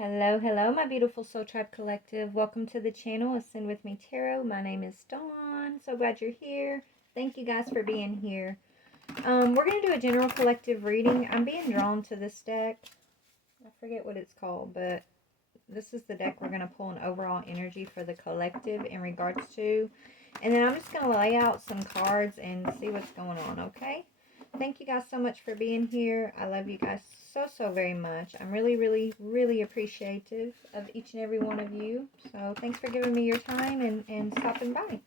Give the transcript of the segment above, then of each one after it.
Hello, hello, my beautiful Soul Tribe Collective. Welcome to the channel, Ascend With Me Tarot. My name is Dawn. So glad you're here. Thank you guys for being here. We're going to do a general collective reading. I'm being drawn to this deck. I forget what it's called, but this is the deck we're going to pull an overall energy for the collective in regards to. And then I'm just going to lay out some cards and see what's going on, okay? Thank you guys so much for being here. I love you guys so very much. I'm really appreciative of each and every one of you. So thanks for giving me your time and stopping by.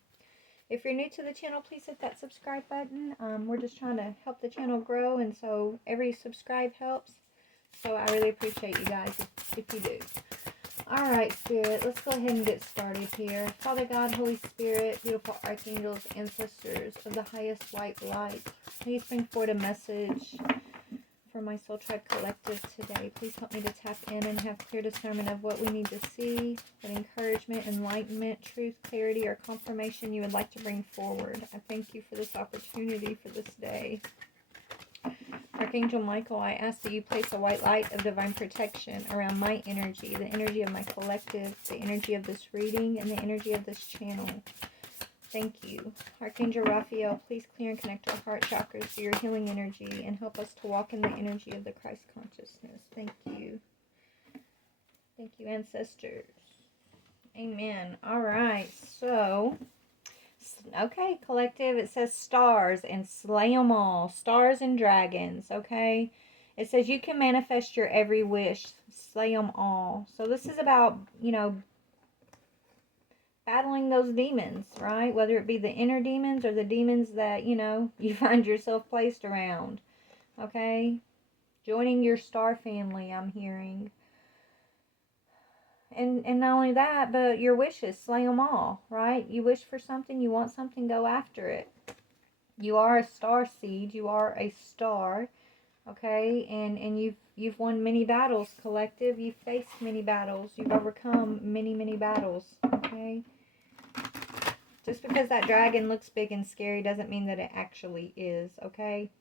If you're new to the channel, please hit that subscribe button. We're just trying to help the channel grow, and so every subscribe helps. So I really appreciate you guys if you do. Alright, Spirit, let's go ahead and get started here. Father God, Holy Spirit, beautiful archangels, ancestors of the highest white light, please bring forward a message for my Soul Tribe Collective today. Please help me to tap in and have clear discernment of what we need to see, what encouragement, enlightenment, truth, clarity, or confirmation you would like to bring forward. I thank you for this opportunity for this day. Archangel Michael, I ask that you place a white light of divine protection around my energy, the energy of my collective, the energy of this reading, and the energy of this channel. Thank you. Archangel Raphael, please clear and connect our heart chakras to your healing energy and help us to walk in the energy of the Christ consciousness. Thank you. Thank you, ancestors. Amen. All right, so... okay, collective, it says stars and slay them all. Stars and dragons, okay? It says you can manifest your every wish. Slay them all. So this is about, battling those demons, right? Whether it be the inner demons or the demons that, you find yourself placed around, okay? Joining your star family, I'm hearing. And not only that, but your wishes, slay them all, right? You wish for something, you want something, go after it. You are a star seed, you are a star, okay? And you've won many battles, collective. You've faced many battles. You've overcome many battles, okay? Just because that dragon looks big and scary doesn't mean that it actually is, okay?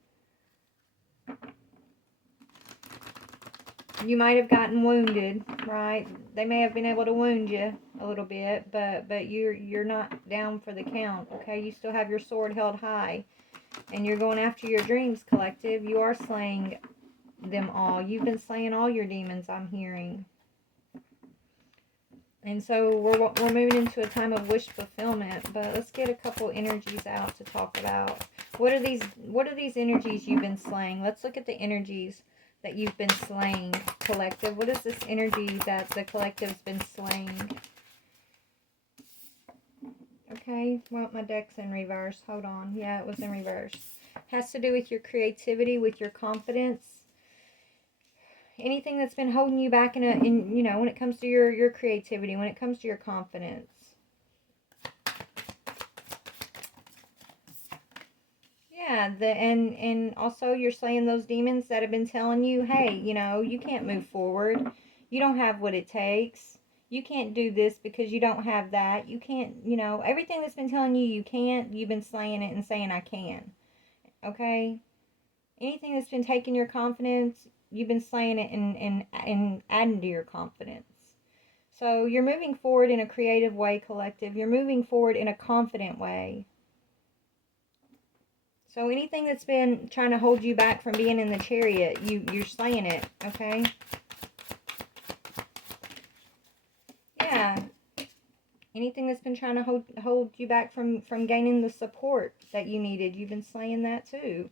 You might have gotten wounded, right? They may have been able to wound you a little bit, but you're not down for the count, okay? You still have your sword held high, and you're going after your dreams, collective. You are slaying them all. You've been slaying all your demons, I'm hearing. And so we're moving into a time of wish fulfillment, but let's get a couple energies out to talk about. What are these energies you've been slaying? Let's look at the energies that you've been slaying, collective. What is this energy that the collective's been slaying? Okay, well, my deck's in reverse. Hold on. Yeah, it was in reverse. Has to do with your creativity, with your confidence. Anything that's been holding you back when it comes to your creativity, when it comes to your confidence. Yeah, and also you're slaying those demons that have been telling you, hey, you can't move forward. You don't have what it takes. You can't do this because you don't have that. You can't, everything that's been telling you you can't, you've been slaying it and saying I can. Okay? Anything that's been taking your confidence, you've been slaying it and adding to your confidence. So you're moving forward in a creative way, collective. You're moving forward in a confident way. So anything that's been trying to hold you back from being in the chariot, you're slaying it, okay? Yeah. Anything that's been trying to hold you back from gaining the support that you needed, you've been slaying that too.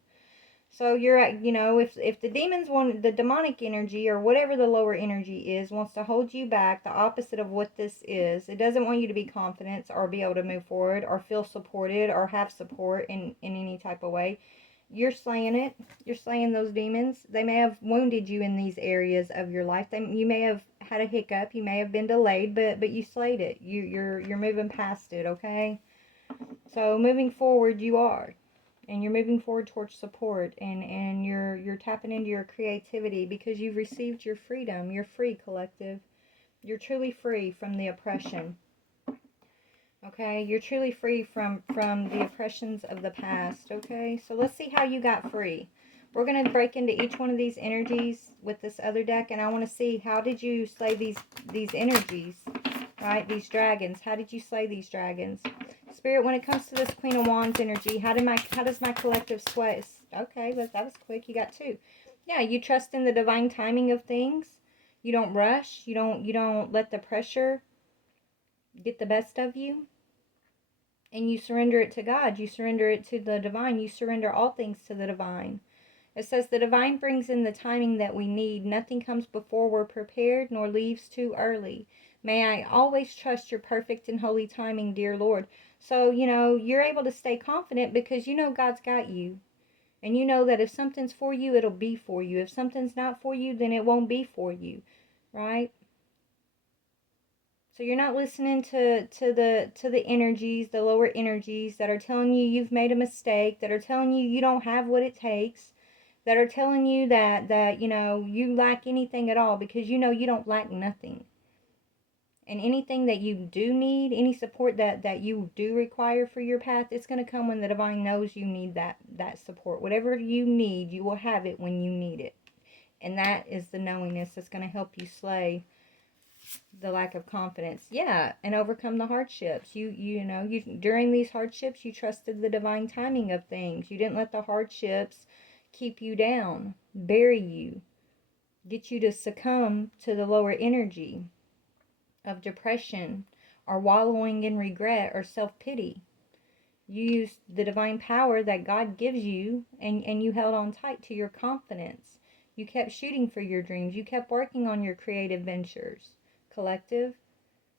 So you're at, if the demons want, the demonic energy or whatever the lower energy is, wants to hold you back, the opposite of what this is, it doesn't want you to be confident or be able to move forward or feel supported or have support in any type of way. You're slaying it. You're slaying those demons. They may have wounded you in these areas of your life. You may have had a hiccup. You may have been delayed, but you slayed it. You're moving past it, okay? So moving forward, you are. And you're moving forward towards support, and you're tapping into your creativity because you've received your freedom. You're free, collective. You're truly free from the oppression. Okay, you're truly free from the oppressions of the past. Okay, so let's see how you got free. We're going to break into each one of these energies with this other deck, and I want to see, how did you slay these energies, right? These dragons. How did you slay these dragons? Spirit, when it comes to this Queen of Wands energy, how does my collective sway? Okay, that was quick. You got 2. Yeah, you trust in the divine timing of things. You don't rush. You don't let the pressure get the best of you. And you surrender it to God. You surrender it to the divine. You surrender all things to the divine. It says the divine brings in the timing that we need. Nothing comes before we're prepared, nor leaves too early. May I always trust your perfect and holy timing, dear Lord. So, you're able to stay confident because you know God's got you. And you know that if something's for you, it'll be for you. If something's not for you, then it won't be for you. Right? So you're not listening to the energies, the lower energies that are telling you you've made a mistake, that are telling you you don't have what it takes, that are telling you that you lack anything at all, because you don't lack nothing. And anything that you do need, any support that you do require for your path, it's going to come when the divine knows you need that support. Whatever you need, you will have it when you need it. And that is the knowingness that's going to help you slay the lack of confidence. Yeah, and overcome the hardships. You during these hardships, you trusted the divine timing of things. You didn't let the hardships keep you down, bury you, get you to succumb to the lower energy of depression or wallowing in regret or self-pity. You used the divine power that God gives you, and you held on tight to your confidence. You kept shooting for your dreams. You kept working on your creative ventures, collective,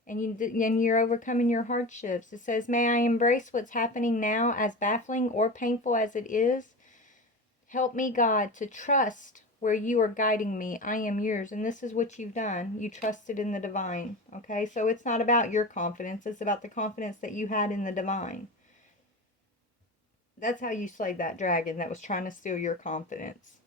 and you're overcoming your hardships. It says, may I embrace what's happening now, as baffling or painful as it is. Help me, God, to trust where you are guiding me. I am yours. And this is what you've done. You trusted in the divine. Okay, so it's not about your confidence. It's about the confidence that you had in the divine. That's how you slayed that dragon that was trying to steal your confidence.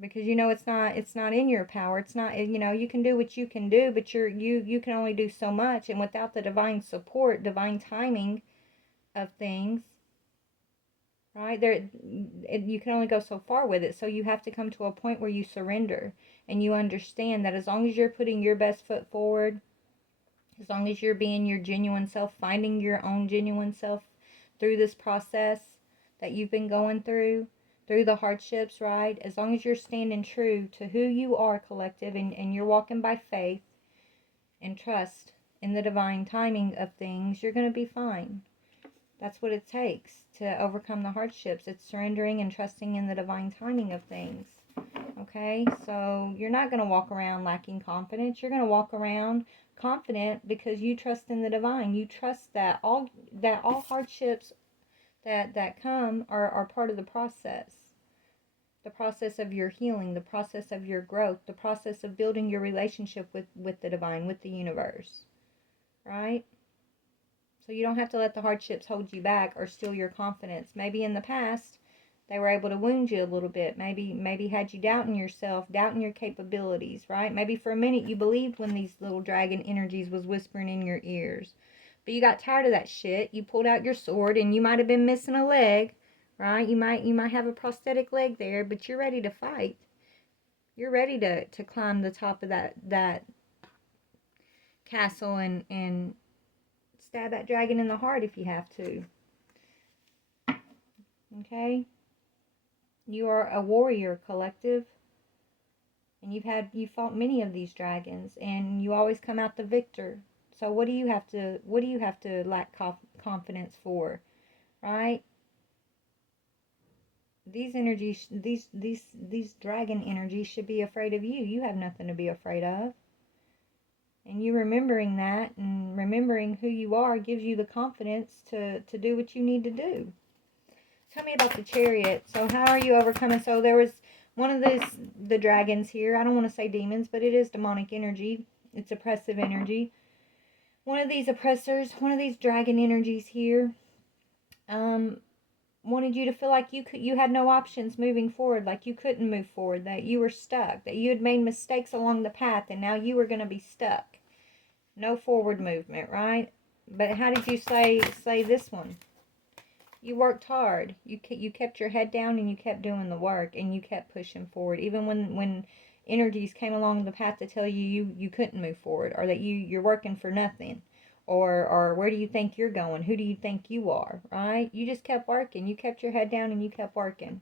Because it's not in your power. It's not, you can do what you can do, but you can only do so much. And without the divine support, divine timing of things, right there, you can only go so far with it. So you have to come to a point where you surrender and you understand that as long as you're putting your best foot forward, as long as you're being your genuine self, finding your own genuine self through this process that you've been going through the hardships, right? As long as you're standing true to who you are, collective, and you're walking by faith and trust in the divine timing of things, you're going to be fine. That's what it takes to overcome the hardships. It's surrendering and trusting in the divine timing of things. Okay, so you're not going to walk around lacking confidence. You're going to walk around confident because you trust in the divine. You trust that all hardships that come are part of the process. The process of your healing, the process of your growth, the process of building your relationship with the divine, with the universe. Right? So you don't have to let the hardships hold you back or steal your confidence. Maybe in the past, they were able to wound you a little bit. Maybe had you doubting yourself, doubting your capabilities, right? Maybe for a minute you believed when these little dragon energies was whispering in your ears. But you got tired of that shit. You pulled out your sword, and you might have been missing a leg, right? You might have a prosthetic leg there, but you're ready to fight. You're ready to climb the top of that castle and stab that dragon in the heart if you have to. Okay? You are a warrior, collective. And you've fought many of these dragons, and you always come out the victor. So what do you have to lack confidence for? Right? These energies, these dragon energies should be afraid of you. You have nothing to be afraid of. And you remembering that and remembering who you are gives you the confidence to do what you need to do. Tell me about the Chariot. So how are you overcoming? So there was one of the dragons here. I don't want to say demons, but it is demonic energy. It's oppressive energy. One of these oppressors, one of these dragon energies here, wanted you to feel like you had no options moving forward, like you couldn't move forward, that you were stuck, that you had made mistakes along the path, and now you were going to be stuck. No forward movement, right? But how did you slay this one? You worked hard. You kept your head down and you kept doing the work and you kept pushing forward. Even when energies came along the path to tell you couldn't move forward, or that you're working for nothing, or where do you think you're going? Who do you think you are? Right? You just kept working. You kept your head down and you kept working.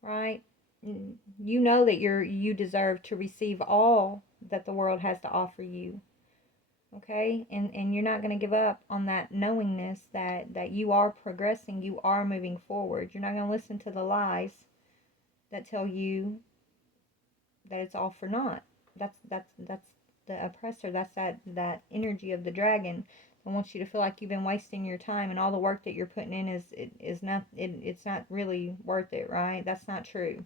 Right? You know that you deserve to receive all that the world has to offer you. Okay, and you're not going to give up on that knowingness that you are progressing, you are moving forward. You're not going to listen to the lies that tell you that it's all for naught. That's the oppressor. That's that energy of the dragon that wants you to feel like you've been wasting your time, and all the work that you're putting in is not it's not really worth it. Right? That's not true.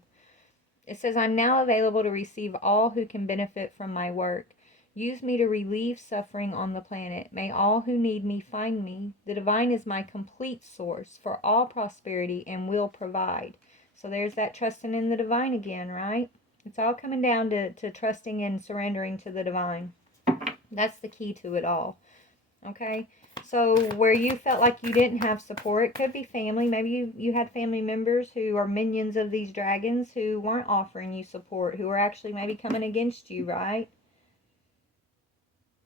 It says, I'm now available to receive all who can benefit from my work. Use me to relieve suffering on the planet. May all who need me find me. The divine is my complete source for all prosperity and will provide. So there's that trusting in the divine again, right? It's all coming down to trusting and surrendering to the divine. That's the key to it all. Okay? So where you felt like you didn't have support, it could be family. Maybe you had family members who are minions of these dragons who weren't offering you support, who are actually maybe coming against you, right?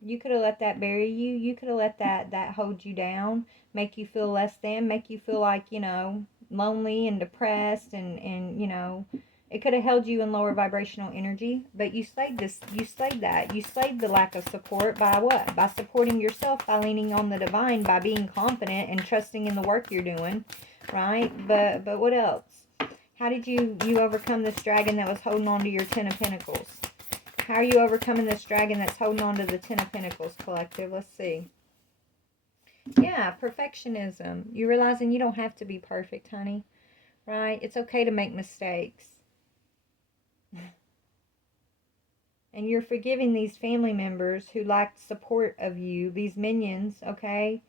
You could have let that bury you. You could have let that hold you down, make you feel less than, make you feel like, lonely and depressed, and it could have held you in lower vibrational energy. But you slayed that. You slayed the lack of support by what? By supporting yourself, by leaning on the divine, by being confident and trusting in the work you're doing, right? But what else? How did you overcome this dragon that was holding on to your Ten of Pentacles? How are you overcoming this dragon that's holding on to the Ten of Pentacles, collective? Let's see. Yeah, perfectionism. You're realizing you don't have to be perfect, honey. Right? It's okay to make mistakes. And you're forgiving these family members who lacked support of you, these minions, okay?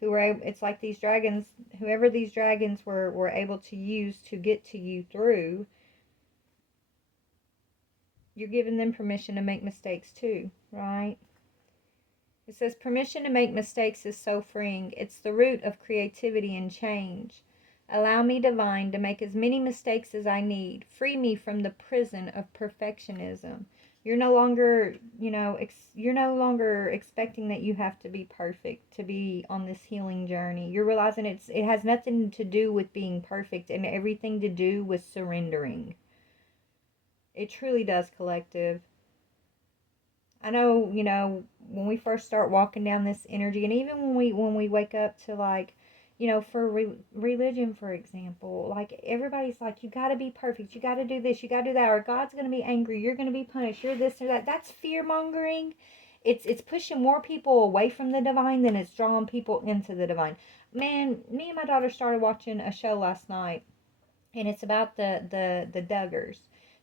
It's like these dragons, whoever these dragons were able to use to get to you through, you're giving them permission to make mistakes too, right? It says, permission to make mistakes is so freeing. It's the root of creativity and change. Allow me, divine, to make as many mistakes as I need. Free me from the prison of perfectionism. You're no longer, you're no longer expecting that you have to be perfect to be on this healing journey. You're realizing it has nothing to do with being perfect and everything to do with surrendering. It truly does, collective. I know, when we first start walking down this energy, and even when we wake up to, like, for religion, for example, like, everybody's like, you got to be perfect, you got to do this, you got to do that, or God's going to be angry, you're going to be punished, you're this or that. That's fear mongering. It's pushing more people away from the divine than it's drawing people into the divine. Man, me and my daughter started watching a show last night, and it's about the Duggars,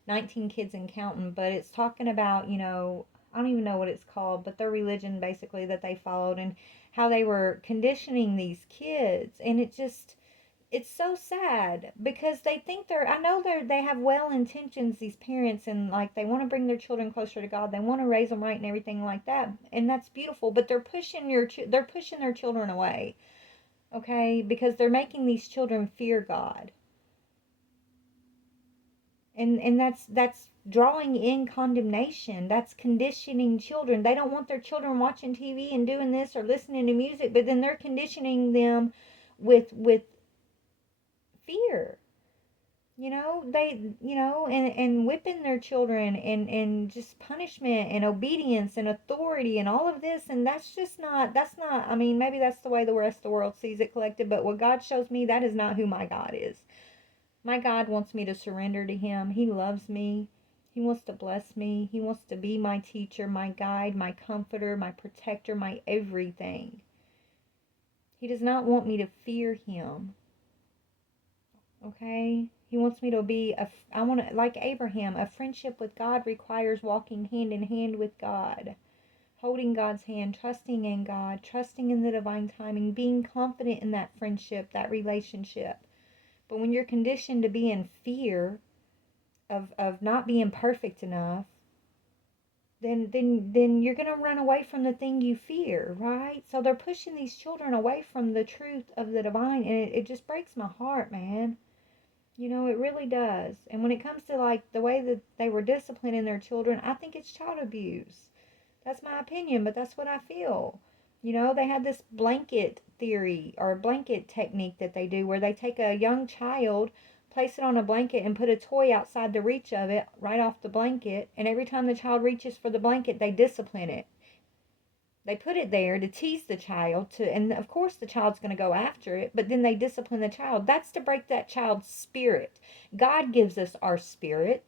19 kids and counting, but it's talking about, I don't even know what it's called, but their religion basically that they followed, and how they were conditioning these kids. And it's so sad because they think I know they have well intentions, these parents, and like they want to bring their children closer to God, they want to raise them right and everything like that, and that's beautiful, but they're pushing their children away, okay, because they're making these children fear God. And that's drawing in condemnation. That's conditioning children. They don't want their children watching TV and doing this or listening to music, but then they're conditioning them with fear. And whipping their children, and just punishment and obedience and authority and all of this. And that's not, I mean, maybe that's the way the rest of the world sees it, collective, but what God shows me, that is not who my God is. My God wants me to surrender to Him. He loves me. He wants to bless me. He wants to be my teacher, my guide, my comforter, my protector, my everything. He does not want me to fear Him. Okay? He wants me to be, like Abraham, a friendship with God requires walking hand in hand with God. Holding God's hand, trusting in God, trusting in the divine timing, being confident in that friendship, that relationship. But when you're conditioned to be in fear of not being perfect enough, then you're going to run away from the thing you fear, right? So they're pushing these children away from the truth of the divine, and it just breaks my heart, man. You know, it really does. And when it comes to like the way that they were disciplining their children, I think it's child abuse. That's my opinion, but that's what I feel. You know, they had this blanket theory or blanket technique that they do where they take a young child, place it on a blanket, and put a toy outside the reach of it, right off the blanket. And every time the child reaches for the blanket, they discipline it. They put it there to tease the child, and of course the child's going to go after it, but then they discipline the child. That's to break that child's spirit. God gives us our spirit.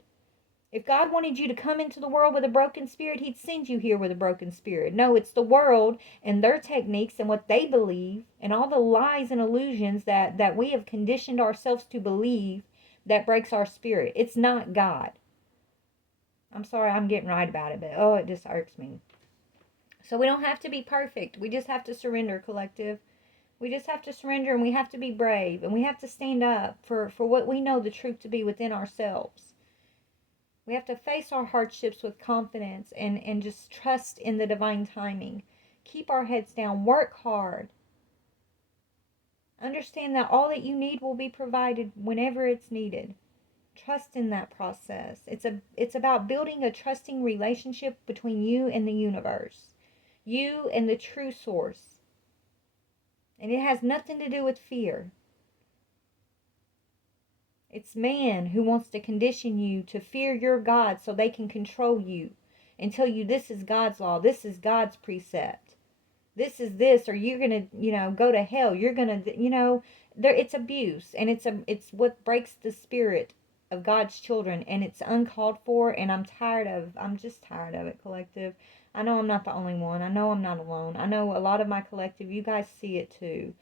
If God wanted you to come into the world with a broken spirit, he'd send you here with a broken spirit. No, it's the world and their techniques and what they believe and all the lies and illusions that we have conditioned ourselves to believe that breaks our spirit. It's not God. I'm sorry I'm getting right about it, but oh, it just irks me. So we don't have to be perfect. We just have to surrender, collective. We just have to surrender, and we have to be brave, and we have to stand up for what we know the truth to be within ourselves. We have to face our hardships with confidence and just trust in the divine timing. Keep our heads down. Work hard. Understand that all that you need will be provided whenever it's needed. Trust in that process. It's about building a trusting relationship between you and the universe. You and the true source. And it has nothing to do with fear. It's man who wants to condition you to fear your God so they can control you and tell you this is God's law, this is God's precept, this is this, or you're going to, go to hell. You're going to, it's abuse, and it's what breaks the spirit of God's children, and it's uncalled for, and I'm just tired of it, collective. I know I'm not the only one. I know I'm not alone. I know a lot of my collective, you guys see it too.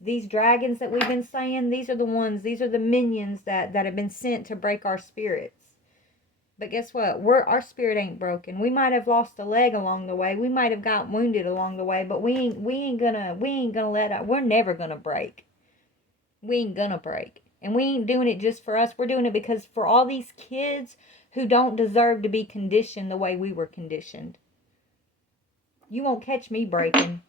These dragons that we've been saying, these are the minions that have been sent to break our spirits. But guess what? Our spirit ain't broken. We might have lost a leg along the way. We might have got wounded along the way, but we ain't gonna let up. We're never gonna break. We ain't gonna break. And we ain't doing it just for us. We're doing it because for all these kids who don't deserve to be conditioned the way we were conditioned. You won't catch me breaking.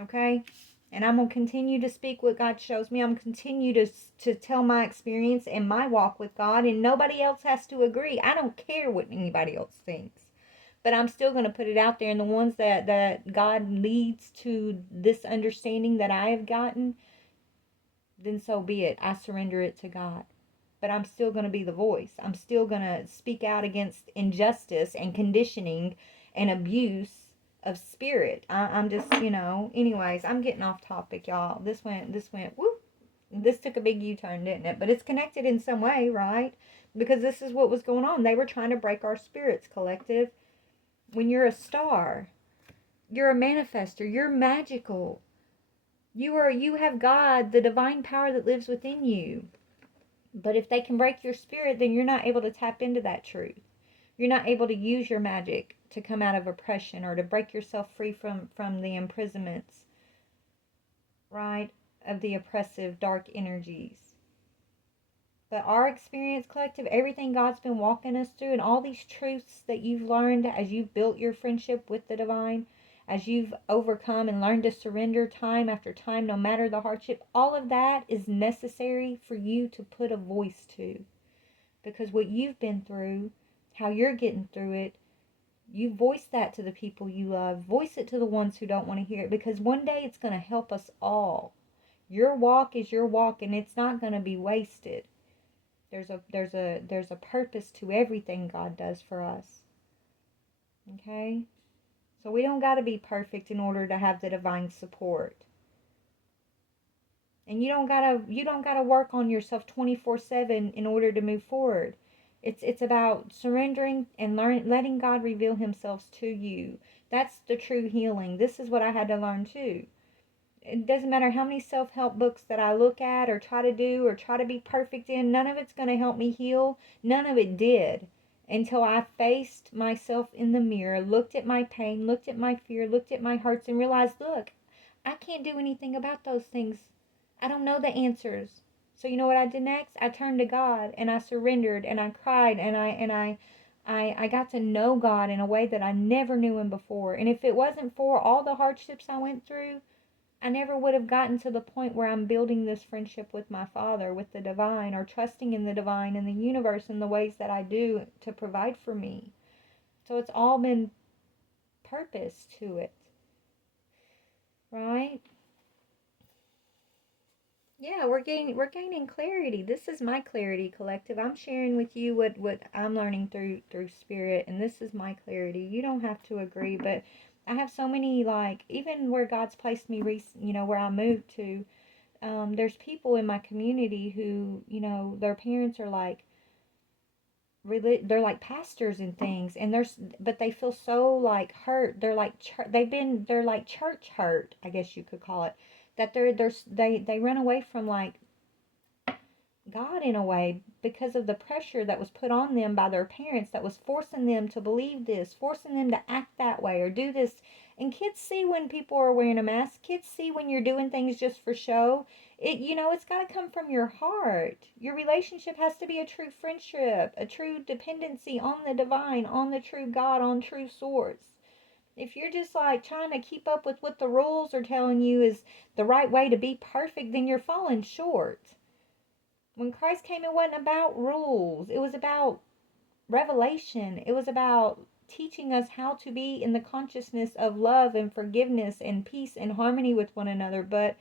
Okay? And I'm going to continue to speak what God shows me. I'm going to continue to tell my experience and my walk with God. And nobody else has to agree. I don't care what anybody else thinks. But I'm still going to put it out there. And the ones that God leads to this understanding that I have gotten, then so be it. I surrender it to God. But I'm still going to be the voice. I'm still going to speak out against injustice and conditioning and abuse of spirit. I'm just, anyways, I'm getting off topic, y'all. This went, whoop. This took a big U-turn, didn't it? But it's connected in some way, right? Because this is what was going on. They were trying to break our spirits, collective. When you're a star, you're a manifester, you're magical. You have God, the divine power that lives within you. But if they can break your spirit, then you're not able to tap into that truth. You're not able to use your magic to come out of oppression or to break yourself free from the imprisonments, right, of the oppressive dark energies. But our experience, collective, everything God's been walking us through, and all these truths that you've learned as you've built your friendship with the divine, as you've overcome and learned to surrender time after time, no matter the hardship, all of that is necessary for you to put a voice to. Because what you've been through, how you're getting through it, you voice that to the people you love. Voice it to the ones who don't want to hear it, because one day it's going to help us all. Your walk is your walk, and it's not going to be wasted. There's a purpose to everything God does for us. Okay? So we don't got to be perfect in order to have the divine support. And you don't got to work on yourself 24/7 in order to move forward. It's about surrendering and letting God reveal himself to you. That's the true healing. This is what I had to learn too. It doesn't matter how many self-help books that I look at or try to do or try to be perfect in. None of it's going to help me heal. None of it did until I faced myself in the mirror, looked at my pain, looked at my fear, looked at my hurts, and realized, look, I can't do anything about those things. I don't know the answers. So you know what I did next? I turned to God and I surrendered and I cried and I I got to know God in a way that I never knew him before. And if it wasn't for all the hardships I went through, I never would have gotten to the point where I'm building this friendship with my Father, with the divine, or trusting in the divine and the universe in the ways that I do to provide for me. So it's all been purpose to it, right? Yeah, we're gaining clarity. This is my clarity collective. I'm sharing with you what I'm learning through spirit, and this is my clarity. You don't have to agree, but I have so many, like, even where God's placed me where I moved to, there's people in my community who, their parents are like they're like pastors and things, and but they feel so like hurt. They're like they're like church hurt, I guess you could call it, that they run away from like God in a way because of the pressure that was put on them by their parents that was forcing them to believe this, forcing them to act that way or do this. And kids see when people are wearing a mask. Kids see when you're doing things just for show. It's got to come from your heart. Your relationship has to be a true friendship, a true dependency on the divine, on the true God, on true source. If you're just like trying to keep up with what the rules are telling you is the right way to be perfect, then you're falling short. When Christ came, it wasn't about rules. It was about revelation. It was about teaching us how to be in the consciousness of love and forgiveness and peace and harmony with one another. But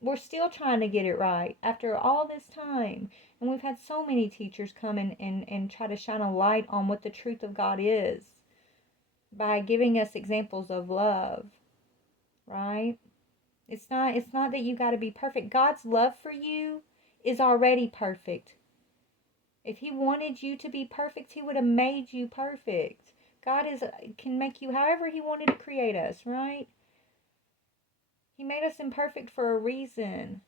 we're still trying to get it right after all this time. And we've had so many teachers come and try to shine a light on what the truth of God is by giving us examples of love, right? It's not that you got to be perfect. God's love for you is already perfect. If he wanted you to be perfect, he would have made you perfect. God can make you however he wanted to create us, right? He made us imperfect for a reason.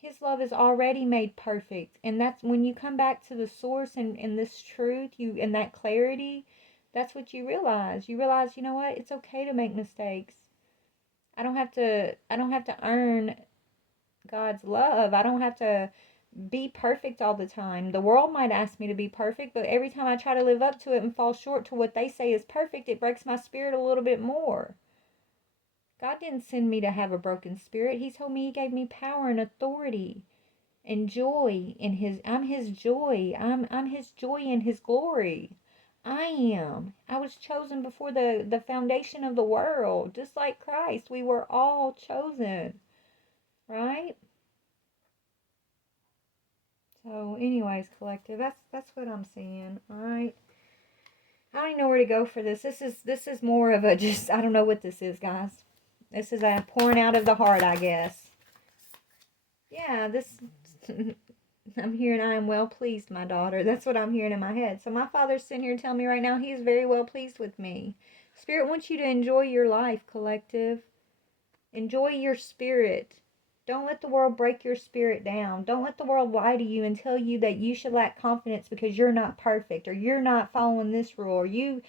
His love is already made perfect. And that's when you come back to the source and this truth, and that clarity, that's what you realize. You realize, you know what? It's okay to make mistakes. I don't have to earn God's love. I don't have to be perfect all the time. The world might ask me to be perfect, but every time I try to live up to it and fall short to what they say is perfect, it breaks my spirit a little bit more. God didn't send me to have a broken spirit. He told me he gave me power and authority and joy in I'm his joy. I'm his joy in his glory. I am. I was chosen before the foundation of the world. Just like Christ, we were all chosen, right? So, anyways, collective, that's what I'm seeing. All right. I don't even know where to go for this. This is more of a just I don't know what this is, guys. This is a pouring out of the heart, I guess. Yeah, this I'm hearing I am well pleased, my daughter. That's what I'm hearing in my head. So my father's sitting here telling me right now he is very well pleased with me. Spirit wants you to enjoy your life, collective. Enjoy your spirit. Don't let the world break your spirit down. Don't let the world lie to you and tell you that you should lack confidence because you're not perfect or you're not following this rule or you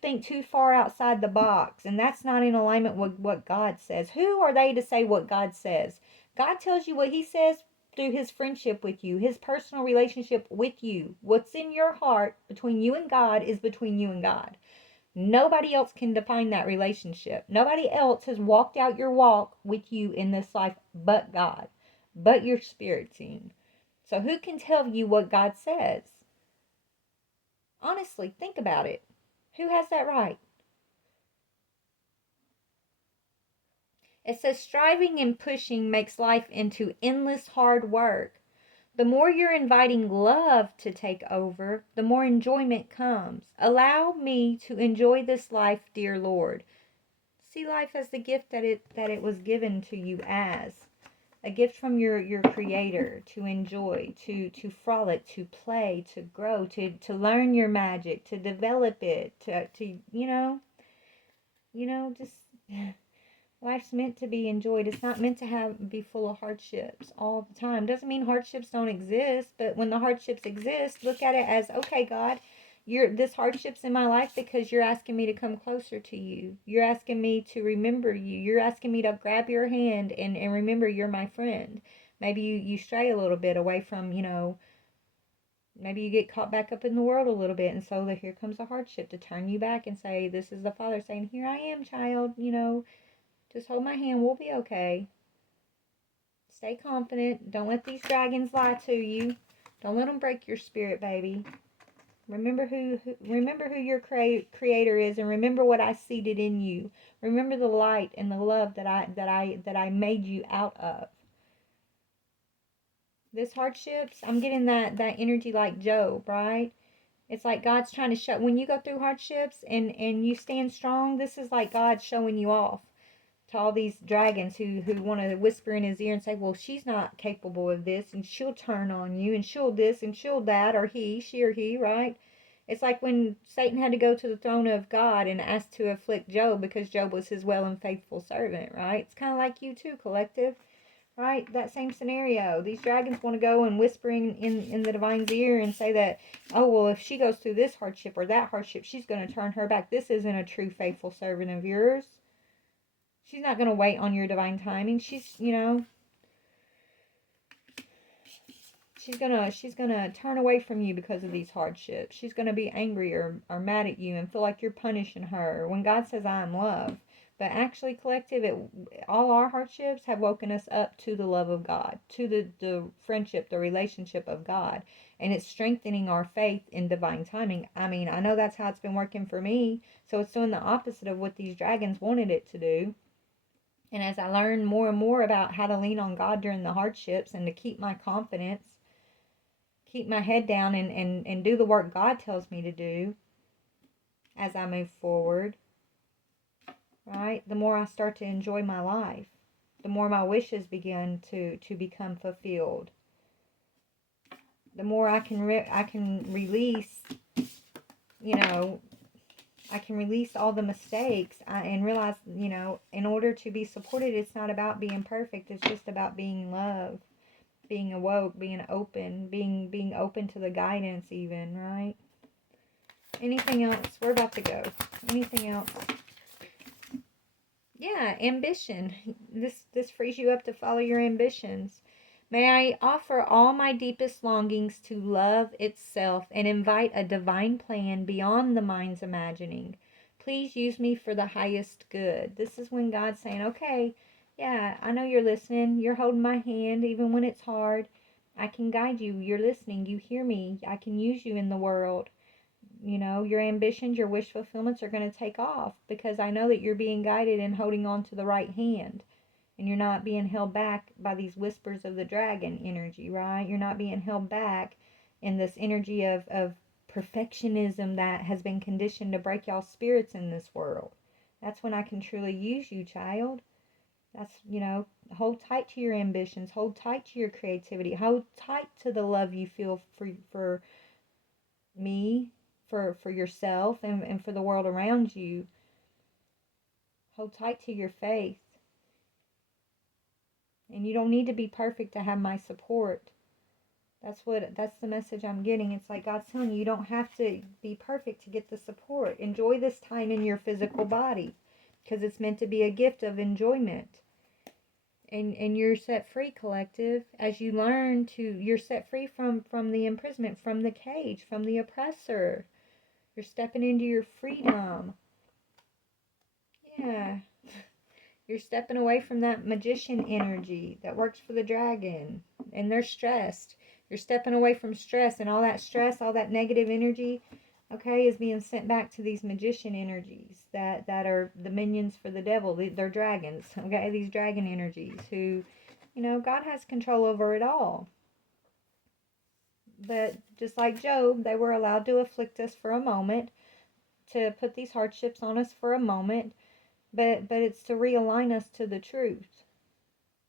think too far outside the box and that's not in alignment with what God says. Who are they to say what God says? God tells you what he says through his friendship with you, his personal relationship with you. What's in your heart between you and God is between you and God. Nobody else can define that relationship. Nobody else has walked out your walk with you in this life but God, but your spirit team. So who can tell you what God says? Honestly, think about it. Who has that right? It says striving and pushing makes life into endless hard work. The more you're inviting love to take over, the more enjoyment comes. Allow me to enjoy this life, dear Lord. See life as the gift that it was given to you as a gift from your creator to enjoy, to frolic, to play, to grow, to learn your magic, to develop it, to just life's meant to be enjoyed. It's not meant to be full of hardships all the time. Doesn't mean hardships don't exist, but when the hardships exist, look at it as, okay, God, this hardship's in my life because you're asking me to come closer to you. You're asking me to remember you. You're asking me to grab your hand and remember you're my friend. Maybe you stray a little bit away from, Maybe you get caught back up in the world a little bit, and so here comes a hardship to turn you back and say, this is the Father saying, here I am, child, just hold my hand, we'll be okay. Stay confident. Don't let these dragons lie to you. Don't let them break your spirit, baby. Remember who your creator is, and remember what I seeded in you. Remember the light and the love that I made you out of. This hardships, I'm getting that energy like Job, right? It's like God's trying to show, when you go through hardships and you stand strong, this is like God showing you off to all these dragons who want to whisper in his ear and say, well, she's not capable of this, and she'll turn on you, and she'll this, and she'll that, or she or he, right? It's like when Satan had to go to the throne of God and ask to afflict Job because Job was his well and faithful servant, right? It's kind of like you too, collective, right? That same scenario. These dragons want to go and whisper in the divine's ear and say that, oh, well, if she goes through this hardship or that hardship, she's going to turn her back. This isn't a true faithful servant of yours. She's not going to wait on your divine timing. She's going to turn away from you because of these hardships. She's going to be angry or mad at you and feel like you're punishing her when God says, I am love. But actually, collective, all our hardships have woken us up to the love of God, to the friendship, the relationship of God. And it's strengthening our faith in divine timing. I mean, I know that's how it's been working for me. So it's doing the opposite of what these dragons wanted it to do. And as I learn more and more about how to lean on God during the hardships and to keep my confidence, keep my head down and do the work God tells me to do as I move forward, right? The more I start to enjoy my life, the more my wishes begin to become fulfilled. The more I can release, I can release all the mistakes and realize, in order to be supported, it's not about being perfect. It's just about being loved, being awoke, being open, being open to the guidance even, right? Anything else? We're about to go. Anything else? Yeah, ambition. This frees you up to follow your ambitions. May I offer all my deepest longings to love itself and invite a divine plan beyond the mind's imagining. Please use me for the highest good. This is when God's saying, okay, yeah, I know you're listening. You're holding my hand even when it's hard. I can guide you. You're listening. You hear me. I can use you in the world. Your ambitions, your wish fulfillments are going to take off because I know that you're being guided and holding on to the right hand. And you're not being held back by these whispers of the dragon energy, right? You're not being held back in this energy of perfectionism that has been conditioned to break y'all's spirits in this world. That's when I can truly use you, child. That's, hold tight to your ambitions. Hold tight to your creativity. Hold tight to the love you feel for me, for yourself, and for the world around you. Hold tight to your faith. And you don't need to be perfect to have my support. That's the message I'm getting. It's like God's telling you, you don't have to be perfect to get the support. Enjoy this time in your physical body because it's meant to be a gift of enjoyment. And you're set free, collective, as you learn to, you're set free from the imprisonment, from the cage, from the oppressor. You're stepping into your freedom. Yeah. You're stepping away from that magician energy that works for the dragon. And they're stressed. You're stepping away from stress. And all that stress, all that negative energy, okay, is being sent back to these magician energies that are the minions for the devil. They're dragons, okay? These dragon energies who, God has control over it all. But just like Job, they were allowed to afflict us for a moment, to put these hardships on us for a moment. But it's to realign us to the truth.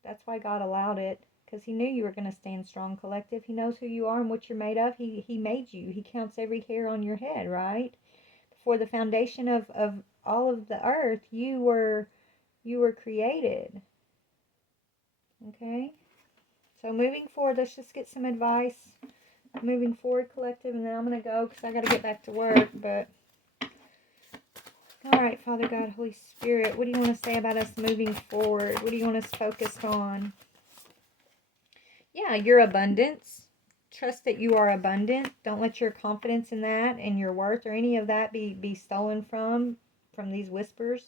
That's why God allowed it, because he knew you were going to stand strong, collective. He knows who you are and what you're made of. He made you. He counts every hair on your head, right? Before the foundation of all of the earth, you were created. Okay? So moving forward, let's just get some advice. Moving forward, collective, and then I'm going to go because I got to get back to work, but... All right, Father God, Holy Spirit, what do you want to say about us moving forward? What do you want us focused on? Yeah, your abundance, trust that you are abundant. Don't let your confidence in that and your worth or any of that be stolen from these whispers,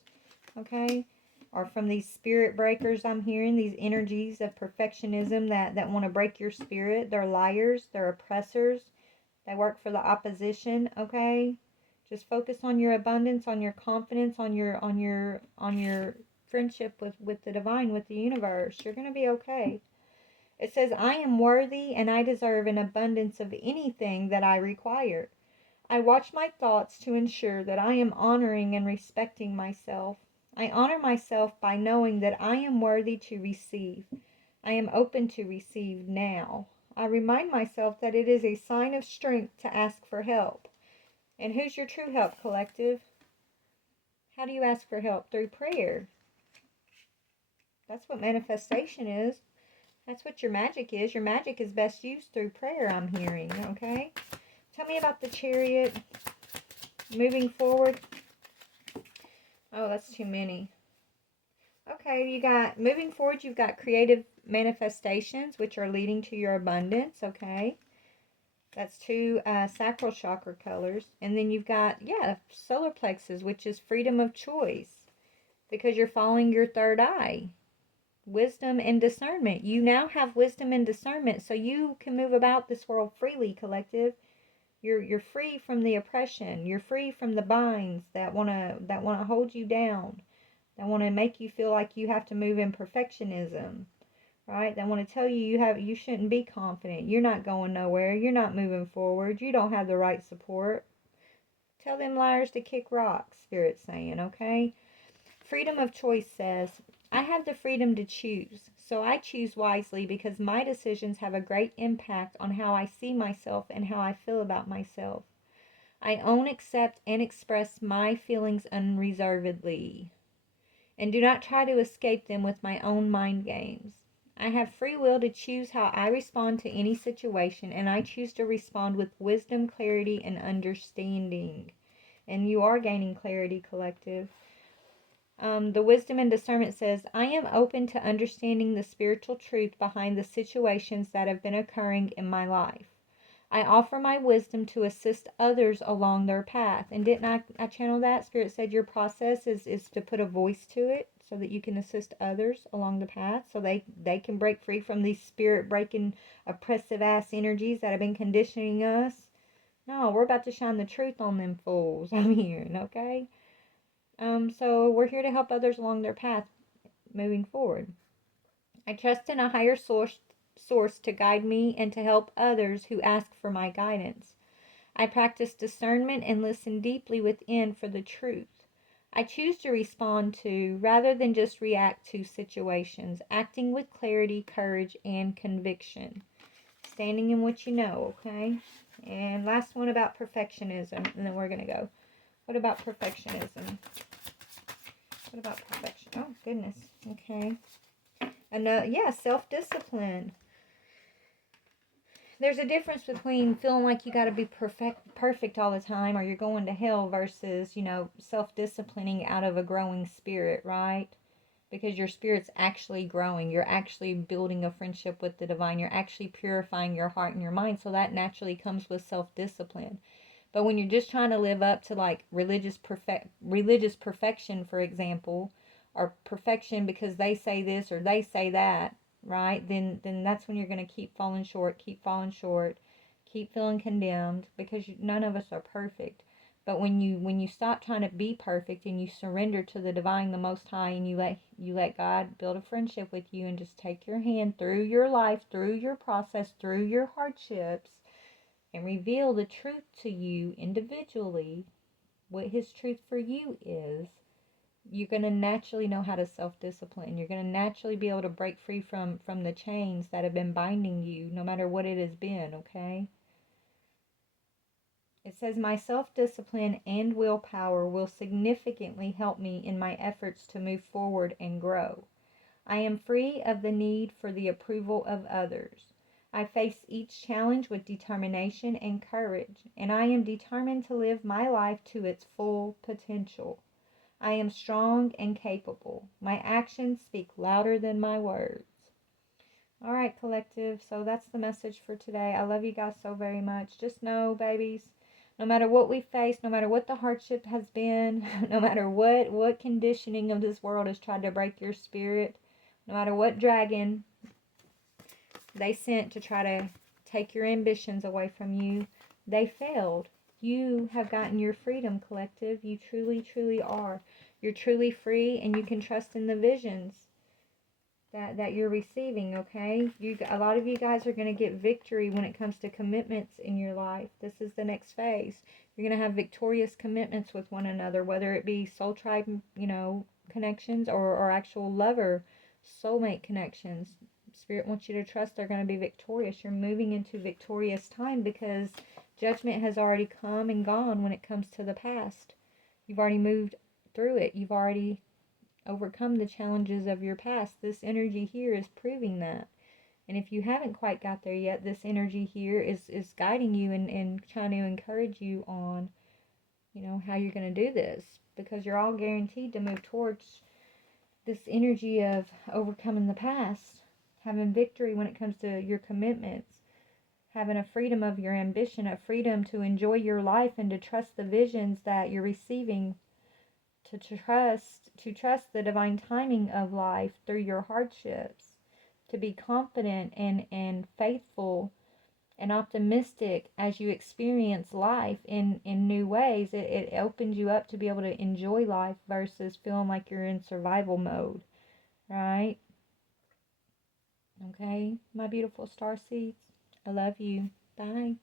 okay? Or from these spirit breakers I'm hearing, these energies of perfectionism that want to break your spirit. They're liars, they're oppressors. They work for the opposition, okay? Just focus on your abundance, on your confidence, on your friendship with the divine, with the universe. You're going to be okay. It says, I am worthy and I deserve an abundance of anything that I require. I watch my thoughts to ensure that I am honoring and respecting myself. I honor myself by knowing that I am worthy to receive. I am open to receive now. I remind myself that it is a sign of strength to ask for help. And who's your true help, collective? How do you ask for help? Through prayer. That's what manifestation is. That's what your magic is. Your magic is best used through prayer, I'm hearing, okay? Tell me about the Chariot. Moving forward. Oh, that's too many. Okay, you got, moving forward, you've got creative manifestations, which are leading to your abundance, okay? That's two sacral chakra colors. And then you've got, solar plexus, which is freedom of choice, because you're following your third eye. Wisdom and discernment. You now have wisdom and discernment, so you can move about this world freely, collective. You're free from the oppression. You're free from the binds that wanna hold you down. That want to make you feel like you have to move in perfectionism, right? They want to tell you shouldn't be confident. You're not going nowhere. You're not moving forward. You don't have the right support. Tell them liars to kick rocks, Spirit's saying, okay? Freedom of choice says, I have the freedom to choose, so I choose wisely because my decisions have a great impact on how I see myself and how I feel about myself. I own, accept, and express my feelings unreservedly, and do not try to escape them with my own mind games. I have free will to choose how I respond to any situation, and I choose to respond with wisdom, clarity, and understanding. And you are gaining clarity, collective. The wisdom and discernment says, I am open to understanding the spiritual truth behind the situations that have been occurring in my life. I offer my wisdom to assist others along their path. And didn't I channel that? Spirit said your process is to put a voice to it so that you can assist others along the path so they can break free from these spirit-breaking, oppressive-ass energies that have been conditioning us. No, we're about to shine the truth on them fools, I'm hearing, okay? So we're here to help others along their path moving forward. I trust in a higher source to guide me and to help others who ask for my guidance. I practice discernment and listen deeply within for the truth. I choose to respond to rather than just react to situations, acting with clarity, courage, and conviction. Standing in what you know, okay? And last one about perfectionism, and then we're going to go. What about perfectionism? What about perfection? Oh, goodness. Okay. And self-discipline. There's a difference between feeling like you got to be perfect all the time or you're going to hell versus, self-disciplining out of a growing spirit, right? Because your spirit's actually growing. You're actually building a friendship with the divine. You're actually purifying your heart and your mind. So that naturally comes with self-discipline. But when you're just trying to live up to like religious perfection, for example, or perfection because they say this or they say that, right? Then that's when you're going to keep falling short, keep feeling condemned because none of us are perfect. But when you stop trying to be perfect and you surrender to the divine, the Most High, and you let God build a friendship with you and just take your hand through your life, through your process, through your hardships, and reveal the truth to you individually, what His truth for you is, you're going to naturally know how to self-discipline. You're going to naturally be able to break free from the chains that have been binding you, no matter what it has been, okay? It says, my self-discipline and willpower will significantly help me in my efforts to move forward and grow. I am free of the need for the approval of others. I face each challenge with determination and courage, and I am determined to live my life to its full potential. I am strong and capable. My actions speak louder than my words. All right, collective. So that's the message for today. I love you guys so very much. Just know, babies, no matter what we face, no matter what the hardship has been, no matter what conditioning of this world has tried to break your spirit, no matter what dragon they sent to try to take your ambitions away from you, they failed. You have gotten your freedom, collective. You truly, truly are. You're truly free, and you can trust in the visions that you're receiving. Okay, a lot of you guys are going to get victory when it comes to commitments in your life. This is the next phase. You're going to have victorious commitments with one another, whether it be soul tribe, connections, or actual lover, soulmate connections. Spirit wants you to trust they're going to be victorious. You're moving into victorious time because judgment has already come and gone when it comes to the past. You've already moved through it. You've already overcome the challenges of your past. This energy here is proving that. And if you haven't quite got there yet, this energy here is guiding you and trying to encourage you on, how you're going to do this. Because you're all guaranteed to move towards this energy of overcoming the past, having victory when it comes to your commitments, having a freedom of your ambition, a freedom to enjoy your life and to trust the visions that you're receiving, to trust the divine timing of life through your hardships, to be confident and faithful and optimistic as you experience life in new ways. It opens you up to be able to enjoy life versus feeling like you're in survival mode, right? Okay, my beautiful star seeds, I love you. Bye.